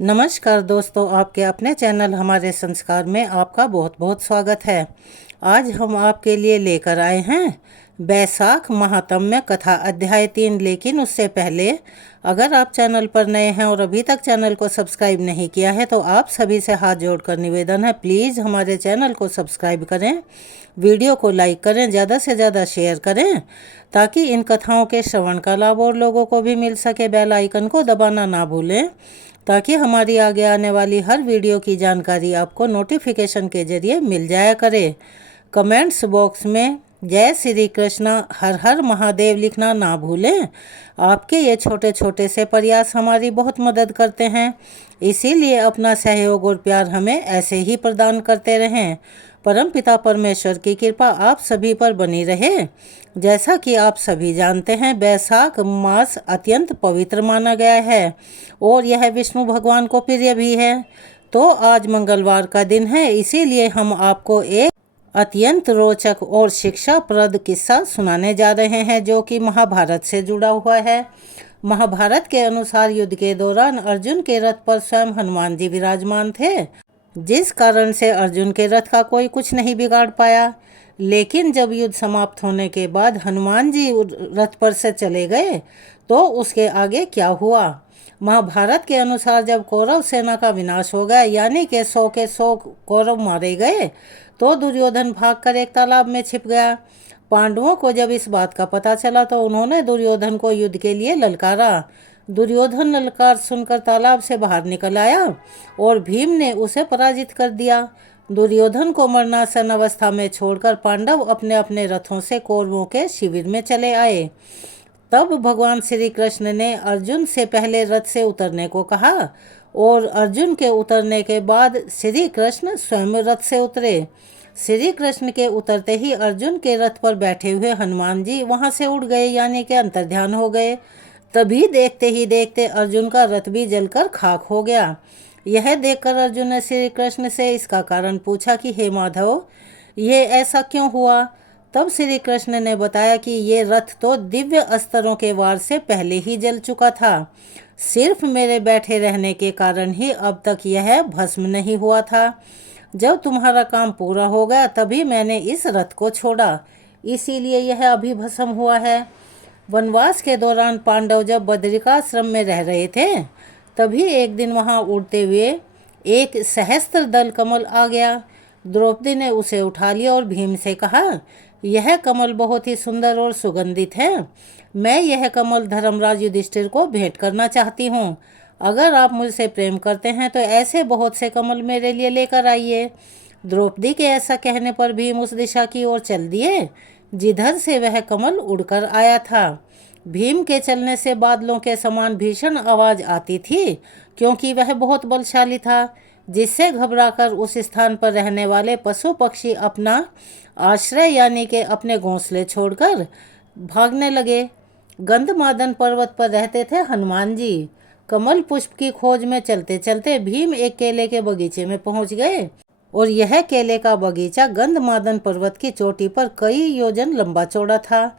नमस्कार दोस्तों, आपके अपने चैनल हमारे संस्कार में आपका बहुत बहुत स्वागत है। आज हम आपके लिए लेकर आए हैं बैसाख महात्म्य कथा अध्याय 3। लेकिन उससे पहले अगर आप चैनल पर नए हैं और अभी तक चैनल को सब्सक्राइब नहीं किया है तो आप सभी से हाथ जोड़कर निवेदन है, प्लीज़ हमारे चैनल को सब्सक्राइब करें, वीडियो को लाइक करें, ज़्यादा से ज़्यादा शेयर करें ताकि इन कथाओं के श्रवण का लाभ और लोगों को भी मिल सके। बेल आइकन को दबाना ना भूलें ताकि हमारी आगे आने वाली हर वीडियो की जानकारी आपको नोटिफिकेशन के जरिए मिल जाया करे। कमेंट्स बॉक्स में जय श्री कृष्ण हर हर महादेव लिखना ना भूलें। आपके ये छोटे छोटे से प्रयास हमारी बहुत मदद करते हैं, इसीलिए अपना सहयोग और प्यार हमें ऐसे ही प्रदान करते रहें। परमपिता परमेश्वर की कृपा आप सभी पर बनी रहे। जैसा कि आप सभी जानते हैं, बैसाख मास अत्यंत पवित्र माना गया है और यह विष्णु भगवान को प्रिय भी है। तो आज मंगलवार का दिन है, इसीलिए हम आपको एक अत्यंत रोचक और शिक्षाप्रद किस्सा सुनाने जा रहे हैं जो कि महाभारत से जुड़ा हुआ है। महाभारत के अनुसार युद्ध के दौरान अर्जुन के रथ पर स्वयं हनुमान जी विराजमान थे, जिस कारण से अर्जुन के रथ का कोई कुछ नहीं बिगाड़ पाया। लेकिन जब युद्ध समाप्त होने के बाद हनुमान जी रथ पर से चले गए तो उसके आगे क्या हुआ। महाभारत के अनुसार जब कौरव सेना का विनाश हो गया, यानी कि 100 के 100 कौरव मारे गए, तो दुर्योधन भागकर एक तालाब में छिप गया। पांडवों को जब इस बात का पता चला तो उन्होंने दुर्योधन को युद्ध के लिए ललकारा। दुर्योधन ललकार सुनकर तालाब से बाहर निकल आया और भीम ने उसे पराजित कर दिया। दुर्योधन को मरणासन अवस्था में छोड़कर पांडव अपने अपने रथों से कौरवों के शिविर में चले आए। तब भगवान श्री कृष्ण ने अर्जुन से पहले रथ से उतरने को कहा और अर्जुन के उतरने के बाद श्री कृष्ण स्वयं रथ से उतरे। श्री कृष्ण के उतरते ही अर्जुन के रथ पर बैठे हुए हनुमान जी वहां से उड़ गए, यानी कि अंतर्ध्यान हो गए। तभी देखते ही देखते अर्जुन का रथ भी जलकर खाक हो गया। यह देखकर अर्जुन ने श्री कृष्ण से इसका कारण पूछा कि हे माधव, ये ऐसा क्यों हुआ। तब श्री कृष्ण ने बताया कि ये रथ तो दिव्य अस्त्रों के वार से पहले ही जल चुका था, सिर्फ मेरे बैठे रहने के कारण ही अब तक यह भस्म नहीं हुआ था। जब तुम्हारा काम पूरा हो गया तभी मैंने इस रथ को छोड़ा, इसीलिए यह अभी भस्म हुआ है। वनवास के दौरान पांडव जब बद्रिकाश्रम में रह रहे थे तभी एक दिन वहां उड़ते हुए एक सहस्त्र दल कमल आ गया। द्रौपदी ने उसे उठा लिया और भीम से कहा, यह कमल बहुत ही सुंदर और सुगंधित है, मैं यह कमल धर्मराज युधिष्ठिर को भेंट करना चाहती हूँ। अगर आप मुझसे प्रेम करते हैं तो ऐसे बहुत से कमल मेरे लिए लेकर आइए। द्रौपदी के ऐसा कहने पर भीम उस दिशा की ओर चल दिए जिधर से वह कमल उड़कर आया था। भीम के चलने से बादलों के समान भीषण आवाज आती थी, क्योंकि वह बहुत बलशाली था, जिससे घबराकर उस स्थान पर रहने वाले पशु पक्षी अपना आश्रय यानी कि अपने घोंसले छोड़कर भागने लगे। गंधमादन पर्वत पर रहते थे हनुमान जी। कमल पुष्प की खोज में चलते चलते भीम एक केले के बगीचे में पहुंच गए और यह केले का बगीचा गंधमादन पर्वत की चोटी पर कई योजन लंबा चौड़ा था।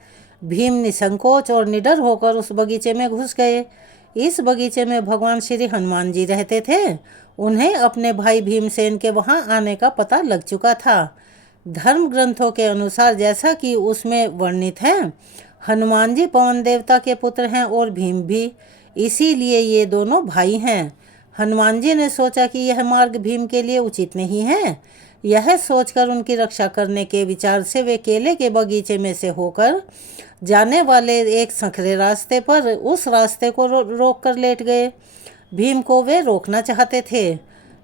भीम निसंकोच और निडर होकर उस बगीचे में घुस गए। इस बगीचे में भगवान श्री हनुमान जी रहते थे। उन्हें अपने भाई भीमसेन के वहां आने का पता लग चुका था। धर्म ग्रंथों के अनुसार जैसा कि उसमें वर्णित है, हनुमान जी पवन देवता के पुत्र हैं और भीम भी, इसीलिए ये दोनों भाई हैं। हनुमान जी ने सोचा कि यह मार्ग भीम के लिए उचित नहीं है। यह सोचकर उनकी रक्षा करने के विचार से वे केले के बगीचे में से होकर जाने वाले एक संकरे रास्ते पर उस रास्ते को रोक कर लेट गए। भीम को वे रोकना चाहते थे।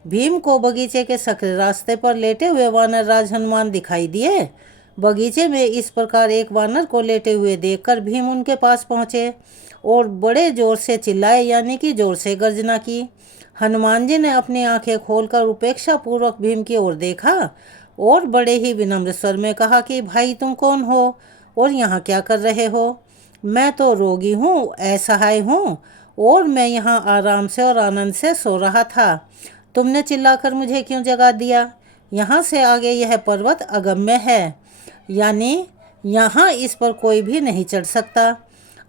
भीम को बगीचे के संकरे रास्ते पर लेटे हुए वानर राज हनुमान दिखाई दिए। बगीचे में इस प्रकार एक वानर को लेटे हुए देखकर भीम उनके पास पहुंचे और बड़े जोर से चिल्लाए, यानी कि जोर से गर्जना की। हनुमान जी ने अपनी आंखें खोलकर उपेक्षा पूर्वक भीम की ओर देखा और बड़े ही विनम्र स्वर में कहा कि भाई तुम कौन हो और यहाँ क्या कर रहे हो। मैं तो रोगी हूँ, असहाय हूँ और मैं यहाँ आराम से और आनंद से सो रहा था। तुमने चिल्लाकर मुझे क्यों जगा दिया। यहाँ से आगे यह पर्वत अगम्य है, यानी यहाँ इस पर कोई भी नहीं चढ़ सकता,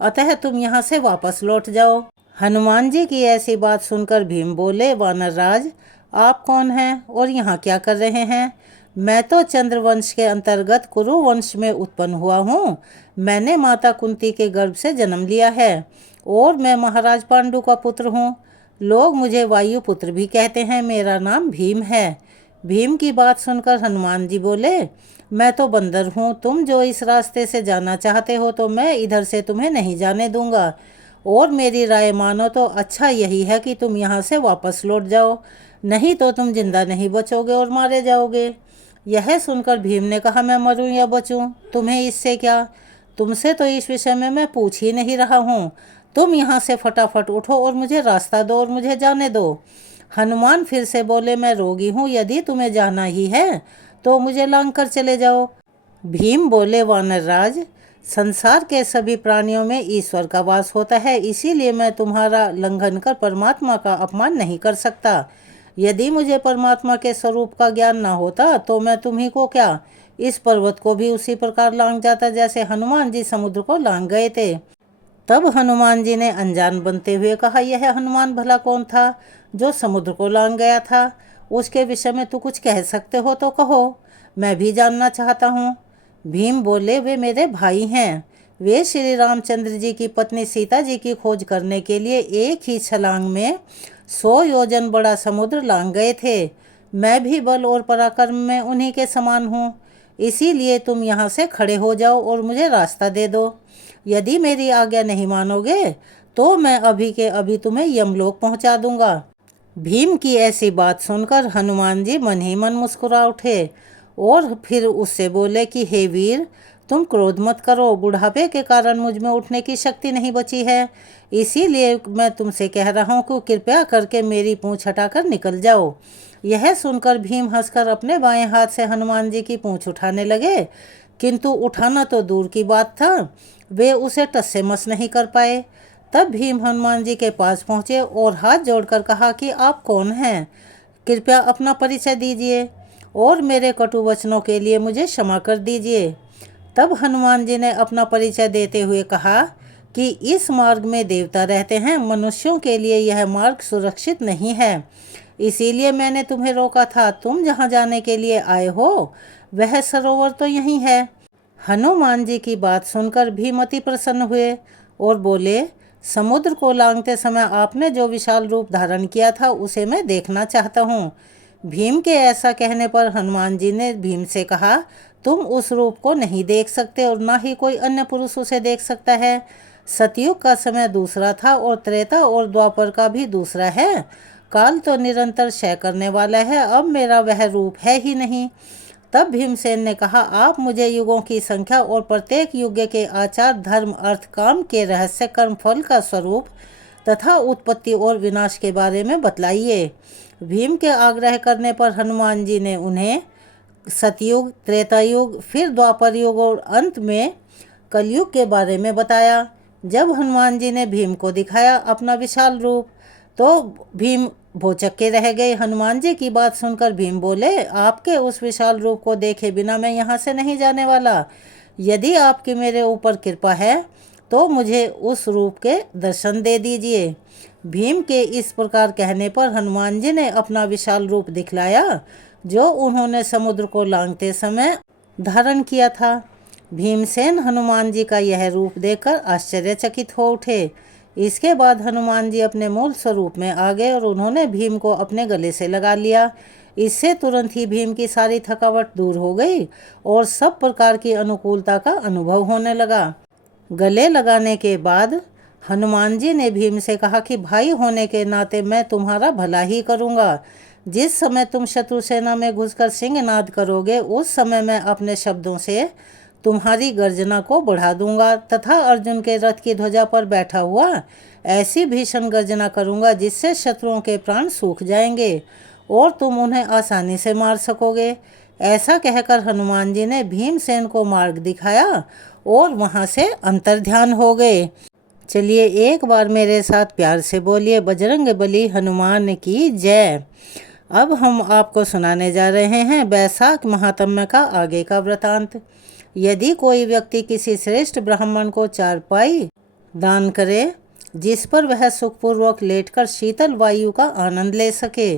अतः तुम यहाँ से वापस लौट जाओ। हनुमान जी की ऐसी बात सुनकर भीम बोले, वानर राज, आप कौन हैं और यहाँ क्या कर रहे हैं? मैं तो चंद्रवंश के अंतर्गत कुरु वंश में उत्पन्न हुआ हूँ। मैंने माता कुंती के गर्भ से जन्म लिया है और मैं महाराज पांडु का पुत्र हूँ। लोग मुझे वायुपुत्र भी कहते हैं। मेरा नाम भीम है। भीम की बात सुनकर हनुमान जी बोले, मैं तो बंदर हूँ। तुम जो इस रास्ते से जाना चाहते हो तो मैं इधर से तुम्हें नहीं जाने दूंगा, और मेरी राय मानो तो अच्छा यही है कि तुम यहाँ से वापस लौट जाओ, नहीं तो तुम जिंदा नहीं बचोगे और मारे जाओगे। यह सुनकर भीम ने कहा, मैं मरूं या बचूं, तुम्हें इससे क्या? तुमसे तो इस विषय में मैं पूछ ही नहीं रहा हूँ। तुम यहाँ से फटाफट उठो और मुझे रास्ता दो और मुझे जाने दो। हनुमान फिर से बोले, मैं रोगी हूँ, यदि तुम्हें जाना ही है तो मुझे लांग कर चले जाओ। भीम बोले, वानर राज, संसार के सभी प्राणियों में ईश्वर का वास होता है, इसीलिए मैं तुम्हारा लंघन कर परमात्मा का अपमान नहीं कर सकता। यदि मुझे परमात्मा के स्वरूप का ज्ञान ना होता तो मैं तुम्ही को क्या, इस पर्वत को भी उसी प्रकार लांग जाता जैसे हनुमान जी समुद्र को लांग गए थे। तब हनुमान जी ने अनजान बनते हुए कहा, यह हनुमान भला कौन था जो समुद्र को लांग गया था? उसके विषय में तू कुछ कह सकते हो तो कहो, मैं भी जानना चाहता हूँ। भीम बोले, वे मेरे भाई हैं। वे श्री रामचंद्र जी की पत्नी सीता जी की खोज करने के लिए एक ही छलांग में 100 योजन बड़ा समुद्र लांग गए थे। मैं भी बल और पराक्रम में उन्हीं के समान हूँ। इसीलिए तुम यहाँ से खड़े हो जाओ और मुझे रास्ता दे दो। यदि मेरी आज्ञा नहीं मानोगे तो मैं अभी के अभी तुम्हें यमलोक पहुँचा दूंगा। भीम की ऐसी बात सुनकर हनुमान जी मन ही मन मुस्कुरा उठे और फिर उससे बोले कि हे वीर, तुम क्रोध मत करो। बुढ़ापे के कारण मुझ में उठने की शक्ति नहीं बची है, इसीलिए मैं तुमसे कह रहा हूँ कि कृपया करके मेरी पूँछ हटाकर निकल जाओ। यह सुनकर भीम हंसकर अपने बाएं हाथ से हनुमान जी की पूँछ उठाने लगे, किंतु उठाना तो दूर की बात था, वे उसे टस से मस नहीं कर पाए। तब भीम हनुमान जी के पास पहुँचे और हाथ जोड़कर कहा कि आप कौन हैं? कृपया अपना परिचय दीजिए और मेरे कटु वचनों के लिए मुझे क्षमा कर दीजिए। तब हनुमान जी ने अपना परिचय देते हुए कहा कि इस मार्ग में देवता रहते हैं, मनुष्यों के लिए यह मार्ग सुरक्षित नहीं है, इसीलिए मैंने तुम्हें रोका था। तुम जहाँ जाने के लिए आए हो वह सरोवर तो यहीं है। हनुमान जी की बात सुनकर भीम अति प्रसन्न हुए और बोले, समुद्र को लांघते समय आपने जो विशाल रूप धारण किया था उसे मैं देखना चाहता हूँ। भीम के ऐसा कहने पर हनुमान जी ने भीम से कहा, तुम उस रूप को नहीं देख सकते और ना ही कोई अन्य पुरुष उसे देख सकता है। सतयुग का समय दूसरा था और त्रेता और द्वापर का भी दूसरा है। काल तो निरंतर क्षय करने वाला है, अब मेरा वह रूप है ही नहीं। तब भीमसेन ने कहा, आप मुझे युगों की संख्या और प्रत्येक युग के आचार, धर्म, अर्थ, काम के रहस्य, कर्म फल का स्वरूप तथा उत्पत्ति और विनाश के बारे में बतलाइए। भीम के आग्रह करने पर हनुमान जी ने उन्हें सतयुग, त्रेता युग, फिर द्वापर युग और अंत में कलयुग के बारे में बताया। जब हनुमान जी ने भीम को दिखाया अपना विशाल रूप तो भीम भौचक्के रह गए। हनुमान जी की बात सुनकर भीम बोले, आपके उस विशाल रूप को देखे बिना मैं यहाँ से नहीं जाने वाला। यदि आपकी मेरे ऊपर कृपा है तो मुझे उस रूप के दर्शन दे दीजिए। भीम के इस प्रकार कहने पर हनुमान जी ने अपना विशाल रूप दिखलाया जो उन्होंने समुद्र को लांघते समय धारण किया था। भीमसेन हनुमान जी का यह रूप देखकर आश्चर्यचकित हो उठे। इसके बाद हनुमान जी अपने मूल स्वरूप में आ गए और उन्होंने भीम को अपने गले से लगा लिया। इससे तुरंत ही भीम की सारी थकावट दूर हो गई और सब प्रकार की अनुकूलता का अनुभव होने लगा। गले लगाने के बाद हनुमान जी ने भीम से कहा कि भाई होने के नाते मैं तुम्हारा भला ही करूँगा। जिस समय तुम शत्रु सेना में घुसकर सिंहनाद करोगे उस समय मैं अपने शब्दों से तुम्हारी गर्जना को बढ़ा दूंगा तथा अर्जुन के रथ की ध्वजा पर बैठा हुआ ऐसी भीषण गर्जना करूंगा जिससे शत्रुओं के प्राण सूख जाएंगे और तुम उन्हें आसानी से मार सकोगे। ऐसा कहकर हनुमान जी ने भीमसेन को मार्ग दिखाया और वहां से अंतर्ध्यान हो गए। चलिए एक बार मेरे साथ प्यार से बोलिए, बजरंग बली हनुमान की जय। अब हम आपको सुनाने जा रहे हैं वैशाख महात्म्य का आगे का वृतांत। यदि कोई व्यक्ति किसी श्रेष्ठ ब्राह्मण को चारपाई दान करे, जिस पर वह सुखपूर्वक लेटकर शीतल वायु का आनंद ले सके,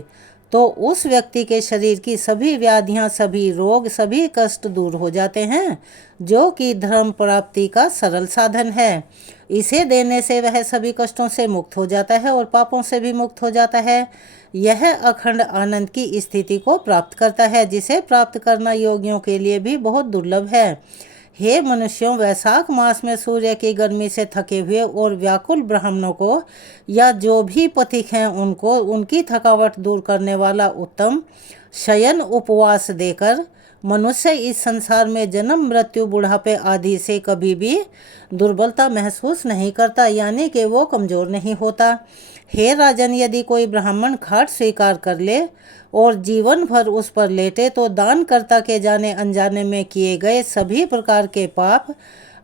तो उस व्यक्ति के शरीर की सभी व्याधियां, सभी रोग, सभी कष्ट दूर हो जाते हैं, जो कि धर्म प्राप्ति का सरल साधन है। इसे देने से वह सभी कष्टों से मुक्त हो जाता है और पापों से भी मुक्त हो जाता है। यह अखंड आनंद की स्थिति को प्राप्त करता है, जिसे प्राप्त करना योगियों के लिए भी बहुत दुर्लभ है। हे मनुष्यों, वैशाख मास में सूर्य की गर्मी से थके हुए और व्याकुल ब्राह्मणों को या जो भी पथिक हैं उनको उनकी थकावट दूर करने वाला उत्तम शयन उपवास देकर मनुष्य इस संसार में जन्म, मृत्यु, बुढ़ापे आदि से कभी भी दुर्बलता महसूस नहीं करता, यानी कि वो कमज़ोर नहीं होता। हे राजन, यदि कोई ब्राह्मण खाट स्वीकार कर ले और जीवन भर उस पर लेटे, तो दानकर्ता के जाने अनजाने में किए गए सभी प्रकार के पाप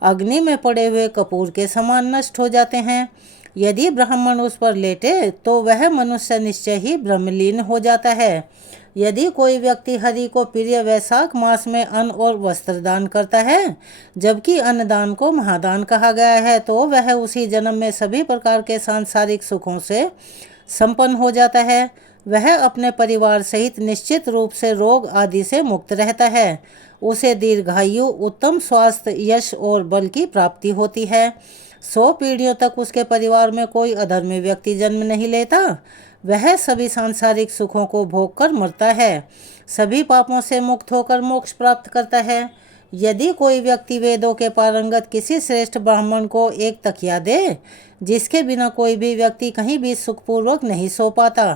अग्नि में पड़े हुए कपूर के समान नष्ट हो जाते हैं। यदि ब्राह्मण उस पर लेटे तो वह मनुष्य निश्चय ही ब्रह्मलीन हो जाता है। यदि कोई व्यक्ति हरि को प्रिय वैशाख मास में अन्न और वस्त्र दान करता है, जबकि अन्नदान को महादान कहा गया है, तो वह उसी जन्म में सभी प्रकार के सांसारिक सुखों से संपन्न हो जाता है। वह अपने परिवार सहित निश्चित रूप से रोग आदि से मुक्त रहता है। उसे दीर्घायु, उत्तम स्वास्थ्य, यश और बल की प्राप्ति होती है। 100 पीढ़ियों तक उसके परिवार में कोई अधर्मी व्यक्ति जन्म नहीं लेता। वह सभी सांसारिक सुखों को भोग कर मरता है, सभी पापों से मुक्त होकर मोक्ष प्राप्त करता है। यदि कोई व्यक्ति वेदों के पारंगत किसी श्रेष्ठ ब्राह्मण को एक तकिया दे, जिसके बिना कोई भी व्यक्ति कहीं भी सुखपूर्वक नहीं सो पाता,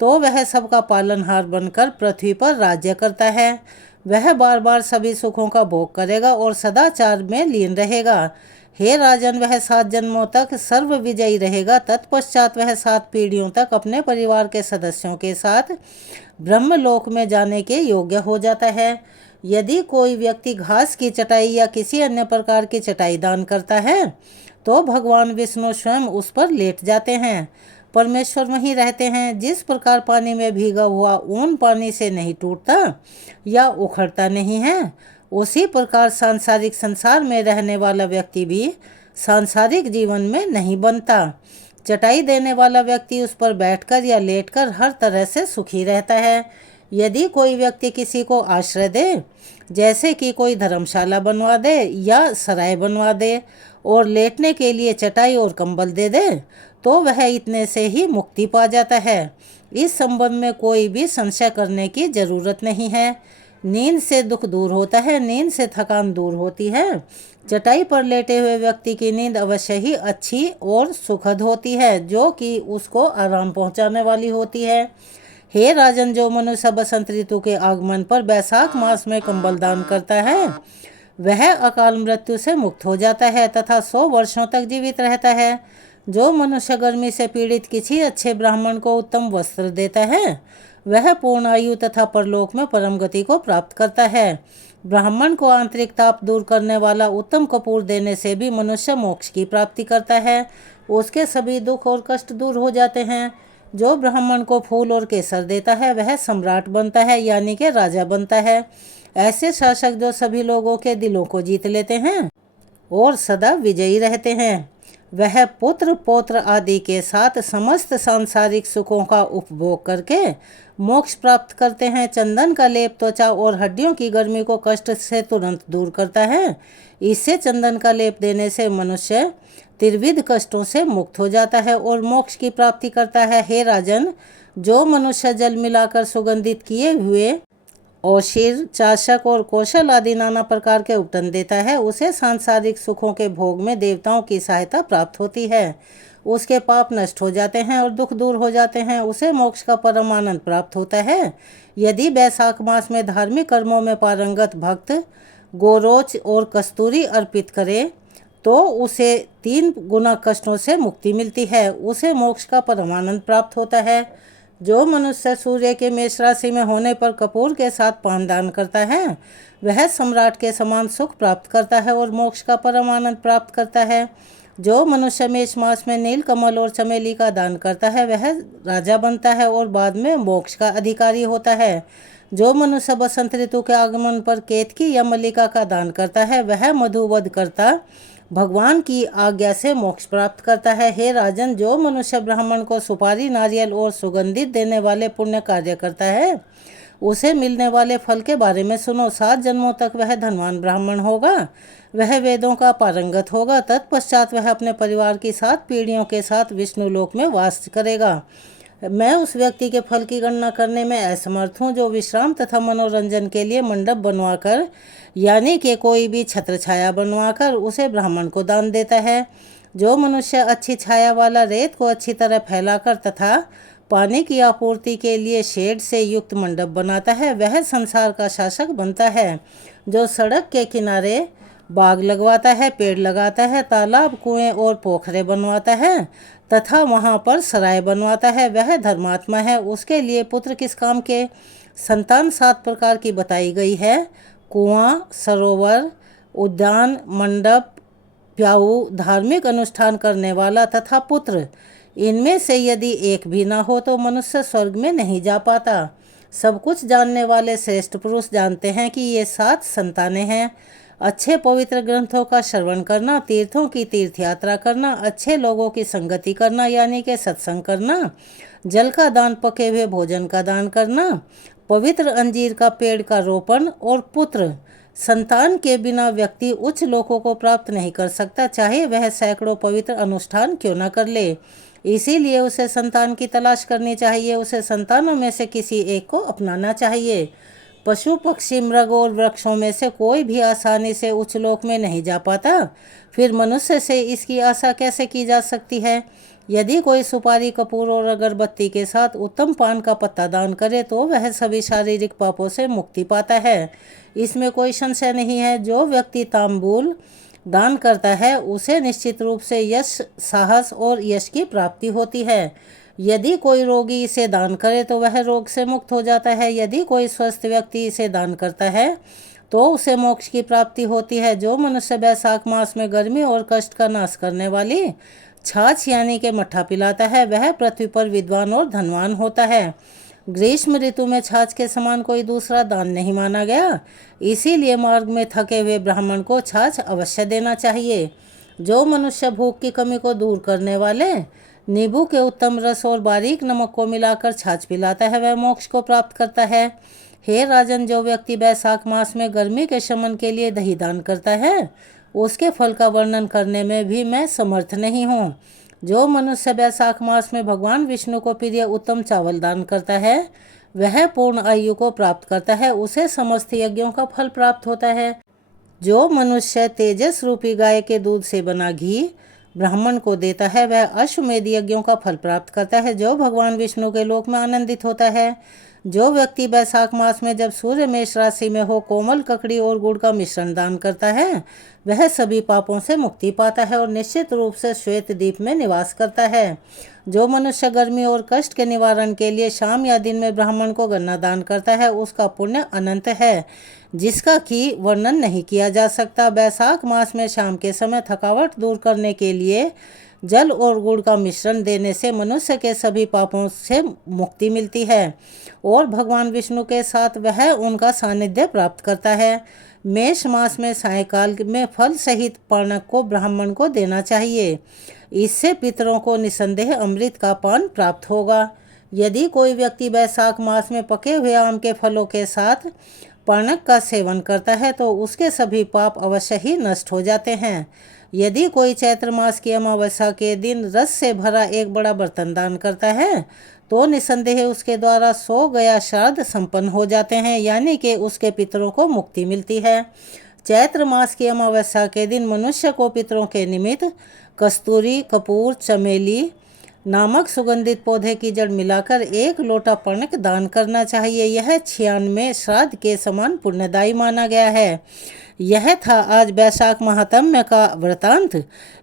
तो वह सबका पालनहार बनकर पृथ्वी पर राज्य करता है। वह बार बार सभी सुखों का भोग करेगा और सदाचार में लीन रहेगा। हे राजन, वह 7 जन्मों तक सर्व विजयी रहेगा। तत्पश्चात वह 7 पीढ़ियों तक अपने परिवार के सदस्यों के साथ ब्रह्मलोक में जाने के योग्य हो जाता है। यदि कोई व्यक्ति घास की चटाई या किसी अन्य प्रकार की चटाई दान करता है, तो भगवान विष्णु स्वयं उस पर लेट जाते हैं। परमेश्वर वहीं रहते हैं। जिस प्रकार पानी में भीगा हुआ ऊन पानी से नहीं टूटता या उखड़ता नहीं है, उसी प्रकार सांसारिक संसार में रहने वाला व्यक्ति भी सांसारिक जीवन में नहीं बनता। चटाई देने वाला व्यक्ति उस पर बैठकर या लेटकर हर तरह से सुखी रहता है। यदि कोई व्यक्ति किसी को आश्रय दे, जैसे कि कोई धर्मशाला बनवा दे या सराय बनवा दे और लेटने के लिए चटाई और कंबल दे दे, तो वह इतने से ही मुक्ति पा जाता है। इस संबंध में कोई भी संशय करने की जरूरत नहीं है। नींद से दुख दूर होता है, नींद से थकान दूर होती है। चटाई पर लेटे हुए व्यक्ति की नींद अवश्य ही अच्छी और सुखद होती है, जो कि उसको आराम पहुंचाने वाली होती है। हे राजन, जो मनुष्य बसंत ऋतु के आगमन पर वैशाख मास में कंबल दान करता है, वह अकाल मृत्यु से मुक्त हो जाता है तथा 100 वर्षों तक जीवित रहता है। जो मनुष्य गर्मी से पीड़ित किसी अच्छे ब्राह्मण को उत्तम वस्त्र देता है, वह पूर्ण आयु तथा परलोक में परम गति को प्राप्त करता है। ब्राह्मण को आंतरिक ताप दूर करने वाला उत्तम कपूर देने से भी मनुष्य मोक्ष की प्राप्ति करता है। उसके सभी दुख और कष्ट दूर हो जाते हैं। जो ब्राह्मण को फूल और केसर देता है, वह सम्राट बनता है, यानी कि राजा बनता है। ऐसे शासक जो सभी लोगों के दिलों को जीत लेते हैं और सदा विजयी रहते हैं, वह पुत्र पौत्र आदि के साथ समस्त सांसारिक सुखों का उपभोग करके मोक्ष प्राप्त करते हैं। चंदन का लेप त्वचा और हड्डियों की गर्मी को कष्ट से तुरंत दूर करता है। इससे चंदन का लेप देने से मनुष्य त्रिविध कष्टों से मुक्त हो जाता है और मोक्ष की प्राप्ति करता है। हे राजन, जो मनुष्य जल मिलाकर सुगंधित किए हुए औषधि, चाशक और कौशल आदि नाना प्रकार के उपटन देता है, उसे सांसारिक सुखों के भोग में देवताओं की सहायता प्राप्त होती है। उसके पाप नष्ट हो जाते हैं और दुख दूर हो जाते हैं। उसे मोक्ष का परम आनंद प्राप्त होता है। यदि वैशाख मास में धार्मिक कर्मों में पारंगत भक्त गोरोच और कस्तूरी अर्पित करे, तो उसे 3 गुना कष्टों से मुक्ति मिलती है। उसे मोक्ष का परम आनंद प्राप्त होता है। जो मनुष्य सूर्य के मेष राशि में होने पर कपूर के साथ पान दान करता है, वह सम्राट के समान सुख प्राप्त करता है और मोक्ष का परम आनंद प्राप्त करता है। जो मनुष्य मेष मास में नील कमल और चमेली का दान करता है, वह राजा बनता है और बाद में मोक्ष का अधिकारी होता है। जो मनुष्य बसंत ऋतु के आगमन पर केतकी या मल्लिका का दान करता है, वह मधुवध करता भगवान की आज्ञा से मोक्ष प्राप्त करता है। हे राजन, जो मनुष्य ब्राह्मण को सुपारी, नारियल और सुगंधित देने वाले पुण्य कार्य करता है, उसे मिलने वाले फल के बारे में सुनो। 7 जन्मों तक वह धनवान ब्राह्मण होगा, वह वेदों का पारंगत होगा। तत्पश्चात वह अपने परिवार की 7 पीढ़ियों के साथ विष्णु लोक में वास करेगा। मैं उस व्यक्ति के फल की गणना करने में असमर्थ हूँ जो विश्राम तथा मनोरंजन के लिए मंडप बनवाकर, यानी कि कोई भी छत्र छाया बनवाकर उसे ब्राह्मण को दान देता है। जो मनुष्य अच्छी छाया वाला रेत को अच्छी तरह फैलाकर तथा पानी की आपूर्ति के लिए शेड से युक्त मंडप बनाता है, वह संसार का शासक बनता है। जो सड़क के किनारे बाग लगवाता है, पेड़ लगाता है, तालाब, कुएं और पोखरे बनवाता है तथा वहां पर सराय बनवाता है, वह धर्मात्मा है। उसके लिए पुत्र किस काम के? संतान 7 प्रकार की बताई गई है: कुआं, सरोवर, उद्यान, मंडप, प्याऊ, धार्मिक अनुष्ठान करने वाला तथा पुत्र। इनमें से यदि एक भी ना हो तो मनुष्य स्वर्ग में नहीं जा पाता। सब कुछ जानने वाले श्रेष्ठ पुरुष जानते हैं कि ये 7 संतानें हैं: अच्छे पवित्र ग्रंथों का श्रवण करना, तीर्थों की तीर्थ यात्रा करना, अच्छे लोगों की संगति करना यानी कि सत्संग करना, जल का दान, पके हुए भोजन का दान करना, पवित्र अंजीर का पेड़ का रोपण और पुत्र। संतान के बिना व्यक्ति उच्च लोकों को प्राप्त नहीं कर सकता, चाहे वह सैकड़ों पवित्र अनुष्ठान क्यों न कर ले। इसीलिए उसे संतान की तलाश करनी चाहिए, उसे संतानों में से किसी एक को अपनाना चाहिए। पशु, पक्षी, मृग और वृक्षों में से कोई भी आसानी से उच्च लोक में नहीं जा पाता, फिर मनुष्य से इसकी आशा कैसे की जा सकती है? यदि कोई सुपारी, कपूर और अगरबत्ती के साथ उत्तम पान का पत्ता दान करे तो वह सभी शारीरिक पापों से मुक्ति पाता है, इसमें कोई संशय नहीं है। जो व्यक्ति तांबूल दान करता है उसे निश्चित रूप से यश, साहस और यश की प्राप्ति होती है। यदि कोई रोगी इसे दान करे तो वह रोग से मुक्त हो जाता है। यदि कोई स्वस्थ व्यक्ति इसे दान करता है तो उसे मोक्ष की प्राप्ति होती है। जो मनुष्य बैसाख मास में गर्मी और कष्ट का नाश करने वाली छाछ यानी कि मट्ठा पिलाता है, वह पृथ्वी पर विद्वान और धनवान होता है। ग्रीष्म ऋतु में छाछ के समान कोई दूसरा दान नहीं माना गया, इसीलिए मार्ग में थके हुए ब्राह्मण को छाछ अवश्य देना चाहिए। जो मनुष्य भूख की कमी को दूर करने वाले नींबू के उत्तम रस और बारीक नमक को मिलाकर छाछ पिलाता है, वह मोक्ष को प्राप्त करता है। हे राजन, जो व्यक्ति बैसाख मास में गर्मी के शमन के लिए दही दान करता है, उसके फल का वर्णन करने में भी मैं समर्थ नहीं हूँ। जो मनुष्य बैसाख मास में भगवान विष्णु को प्रिय उत्तम चावल दान करता है, वह पूर्ण आयु को प्राप्त करता है, उसे समस्त यज्ञों का फल प्राप्त होता है। जो मनुष्य तेजस रूपी गाय के दूध से बना घी ब्राह्मण को देता है, वह अश्वमेध यज्ञों का फल प्राप्त करता है, जो भगवान विष्णु के लोक में आनंदित होता है। जो व्यक्ति बैसाख मास में जब सूर्य मेष राशि में हो कोमल ककड़ी और गुड़ का मिश्रण दान करता है, वह सभी पापों से मुक्ति पाता है और निश्चित रूप से श्वेत द्वीप में निवास करता है। जो मनुष्य गर्मी और कष्ट के निवारण के लिए शाम या दिन में ब्राह्मण को गन्ना दान करता है, उसका पुण्य अनंत है, जिसका कि वर्णन नहीं किया जा सकता। बैसाख मास में शाम के समय थकावट दूर करने के लिए जल और गुड़ का मिश्रण देने से मनुष्य के सभी पापों से मुक्ति मिलती है और भगवान विष्णु के साथ वह उनका सानिध्य प्राप्त करता है। मेष मास में सायंकाल में फल सहित पानक को ब्राह्मण को देना चाहिए, इससे पितरों को निसंदेह अमृत का पान प्राप्त होगा। यदि कोई व्यक्ति बैसाख मास में पके हुए आम के फलों के साथ पानक का सेवन करता है तो उसके सभी पाप अवश्य ही नष्ट हो जाते हैं। यदि कोई चैत्र मास की अमावस्या के दिन रस से भरा एक बड़ा बर्तन दान करता है तो निसंदेह उसके द्वारा 100 गया श्राद्ध संपन्न हो जाते हैं, यानी कि उसके पितरों को मुक्ति मिलती है। चैत्र मास की अमावस्या के दिन मनुष्य को पितरों के निमित्त कस्तूरी, कपूर, चमेली नामक सुगंधित पौधे की जड़ मिलाकर 1 लोटा पानक दान करना चाहिए। यह 96 श्राद्ध के समान पुण्यदायी माना गया है। यह था आज बैसाख महात्म्य का वृतांत।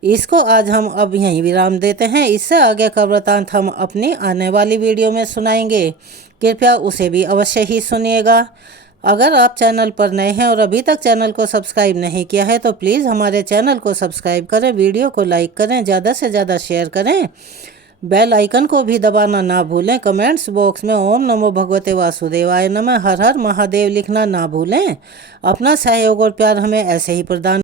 इसको आज हम अब यहीं विराम देते हैं। इससे आगे का वृतांत हम अपनी आने वाली वीडियो में सुनाएंगे, कृपया उसे भी अवश्य ही सुनिएगा। अगर आप चैनल पर नए हैं और अभी तक चैनल को सब्सक्राइब नहीं किया है तो प्लीज़ हमारे चैनल को सब्सक्राइब करें, वीडियो को लाइक करें, ज़्यादा से ज़्यादा शेयर करें, बेल आइकन को भी दबाना ना भूलें। कमेंट्स बॉक्स में ओम नमो भगवते वासुदेवाय नमः, हर हर महादेव लिखना ना भूलें। अपना सहयोग और प्यार हमें ऐसे ही प्रदान